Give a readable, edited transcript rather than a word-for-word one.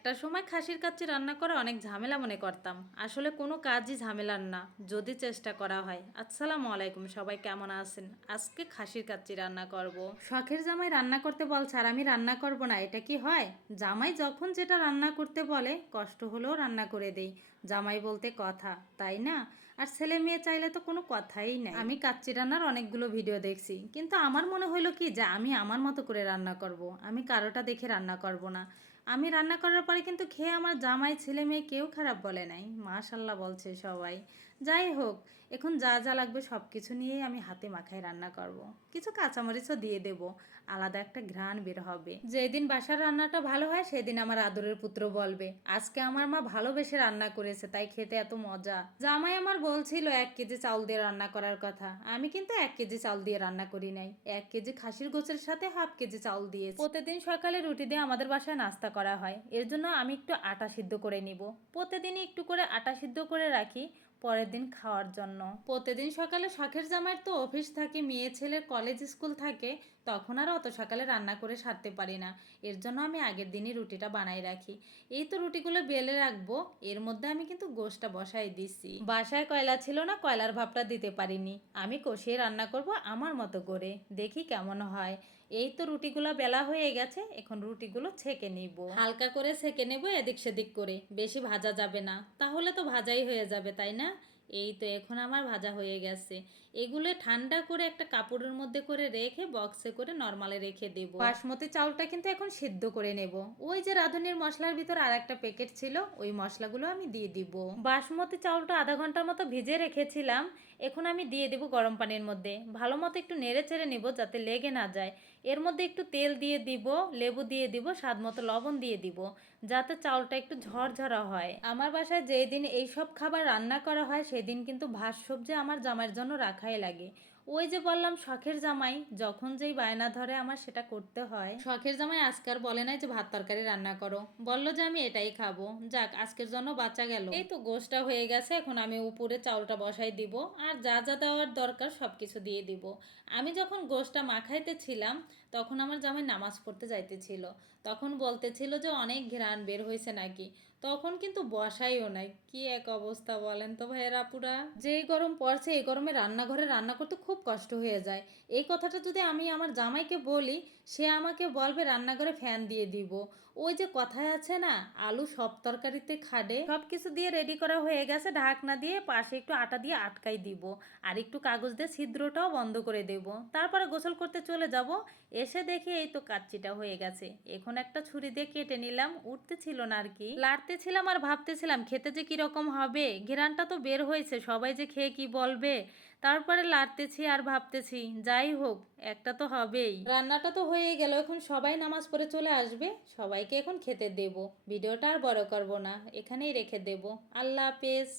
একটা সময় খাসির কাচ্চি রান্না করা অনেক ঝামেলা মনে করতাম। আসলে কোনো কাজই ঝামেলার না, যদি চেষ্টা করা হয়। আসসালামু আলাইকুম, সবাই কেমন আছেন? আজকে খাসির কাচ্চি রান্না করব। শখের জামাই রান্না করতে বলছে আর আমি রান্না করব না, এটা কি হয়? জামাই যখন যেটা রান্না করতে বলে কষ্ট হলেও রান্না করে দেই। জামাই বলতে কথা, তাই না? আর ছেলে মেয়ে চাইলে তো কোনো কথাই নাই। আমি কাচ্চি রান্নার অনেকগুলো ভিডিও দেখছি, কিন্তু আমার মনে হলো কি যে আমি আমার মতো করে রান্না করব। আমি কারোটা দেখে রান্না করব না। আমি রান্না করার পরে কিন্তু খেয়ে আমার জামাই ছেলে মেয়ে কেউ খারাপ বলে নাই, মাশাল্লাহ বলছে সবাই। যাই হোক, এখন যা যা লাগবে সব কিছু নিয়েই আমি হাতে মাখায় রান্না করব। কিছু কাঁচামরিচও দিয়ে দেব, আলাদা একটা ঘ্রাণ বের হবে। যেদিন বাসার রান্নাটা ভালো হয় সেদিন আমার আদরের পুত্র বলবে আজকে আমার মা ভালোবেসে রান্না করেছে, তাই খেতে এত মজা। জামাই আমার বলছিল 1 কেজি চাউল দিয়ে রান্না করার কথা। আমি কিন্তু 1 কেজি চাউল দিয়ে রান্না করি নাই, 1 কেজি খাসির গোছের সাথে হাফ কেজি চাউল দিয়েছি। প্রতিদিন সকালে রুটি দিয়ে আমাদের বাসায় নাস্তা করা হয়, এর জন্য আমি একটু আটা সিদ্ধ করে নিব। প্রতিদিনই একটু করে আটা সিদ্ধ করে রাখি পরের দিন খাওয়ার জন্য। প্রতিদিন সকালে শখের জামাইয়ের তো অফিস থাকে, মেয়ে ছেলের কলেজ স্কুল থাকে, তখন আর অত সকালে রান্না করে সারতে পারি না। এর জন্য আমি আগের দিনই রুটিটা বানাই রাখি। এই তো রুটিগুলো বেলে রাখবো, এর মধ্যে আমি কিন্তু গোশটা বসাই দিছি। বাসায় কয়লা ছিল না, কয়লার ভাপটা দিতে পারিনি। আমি কষিয়ে রান্না করব আমার মতো করে, দেখি কেমন হয়। এই তো রুটিগুলো বেলা হয়ে গেছে, এখন রুটিগুলো ছেঁকে নিব। হালকা করে ছেঁকে নেব এদিক সেদিক করে, বেশি ভাজা যাবে না, তাহলে তো ভাজাই হয়ে যাবে, তাই না? এই তো এখন আমার ভাজা হয়ে গেছে। এগুলো ঠান্ডা করে একটা কাপড়ের মধ্যে করে রেখে বক্সে করে নরমালে রেখে দেব। বাসমতি চাউলটা কিন্তু এখন সিদ্ধ করে নেব। ওই যে রাঁধুনির মশলার ভিতর আর একটা প্যাকেট ছিল, ওই মশলাগুলো আমি দিয়ে দিব। বাসমতি চাউলটা আধা ঘন্টার মতো ভিজে রেখেছিলাম, এখন আমি দিয়ে দেব গরম পানির মধ্যে। ভালো মতো একটু নেড়ে চেড়ে নেব যাতে লেগে না যায়। এর মধ্যে একটু তেল দিয়ে দিব, লেবু দিয়ে দিব, স্বাদ মতো লবণ দিয়ে দিব, যাতে চাউলটা একটু ঝরঝরা হয়। আমার বাসায় যেই দিন এইসব খাবার রান্না করা হয় সেদিন কিন্তু ভাত সবজি আমার জামাইয়ের জন্য রাখাই লাগে। ওই যে বললাম শখের জামাই যখন যেই বায়না ধরে আমার সেটা করতে হয়। শখের জামাই আজকাল বলে নাই যে ভাত তরকারি রান্না করো, বললো যে আমি এটাই খাবো। যাক, আজকের জন্য বাঁচা গেল। এই তো গোশটা হয়ে গেছে, এখন আমি উপরে চাউলটা বসাই দিব আর যা যা দেওয়ার দরকার সব কিছু দিয়ে দিব। আমি যখন গোশটা মাখাইতেছিলাম তখন আমার জামাই নামাজ পড়তে যাইতেছিল, তখন বলতেছিল যে অনেক ঘ্রাণ বের হয়েছে নাকি। তখন কিন্তু বসাইও নাই, কি এক অবস্থা বলেন তো ভাইয়েরা পুরা। যেই গরম পড়ছে এই গরমে রান্নাঘরে রান্না করতে খুব কষ্ট হয়ে যায়। এই কথাটা যদি আমি আমার জামাইকে বলি, সে আমাকে বলবে রান্নাঘরে ফ্যান দিয়ে দিব। ওই যে কথায় আছে না, আলু সব তরকারিতে খাডে। সব কিছু দিয়ে রেডি করা হয়ে গেছে, ঢাকনা দিয়ে পাশে একটু আটা দিয়ে আটকাই দিব, আর একটু কাগজ দিয়ে ছিদ্রটাও বন্ধ করে দেব। তারপরে গোসল করতে চলে যাব। এসে দেখি এই তো কাচ্চিটা হয়ে গেছে। এখন একটা ছুরি দিয়ে কেটে নিলাম, উঠতেছিল না আর কি, লাড়তেছিলাম আর ভাবতেছিলাম খেতে যে কিরকম হবে। ঘেরানটা তো বের হয়েছে, সবাই যে খেয়ে কি বলবে। তারপরে লাড়তেছি আর ভাবতেছি, যাই হোক একটা তো হবেই। রান্নাটা তো হয়ে গেল, এখন সবাই নামাজ পড়ে চলে আসবে, সবাইকে এখন খেতে দেব। ভিডিওটা আর বড় করব না, এখানেই রেখে দেব। আল্লাহ হাফেজ।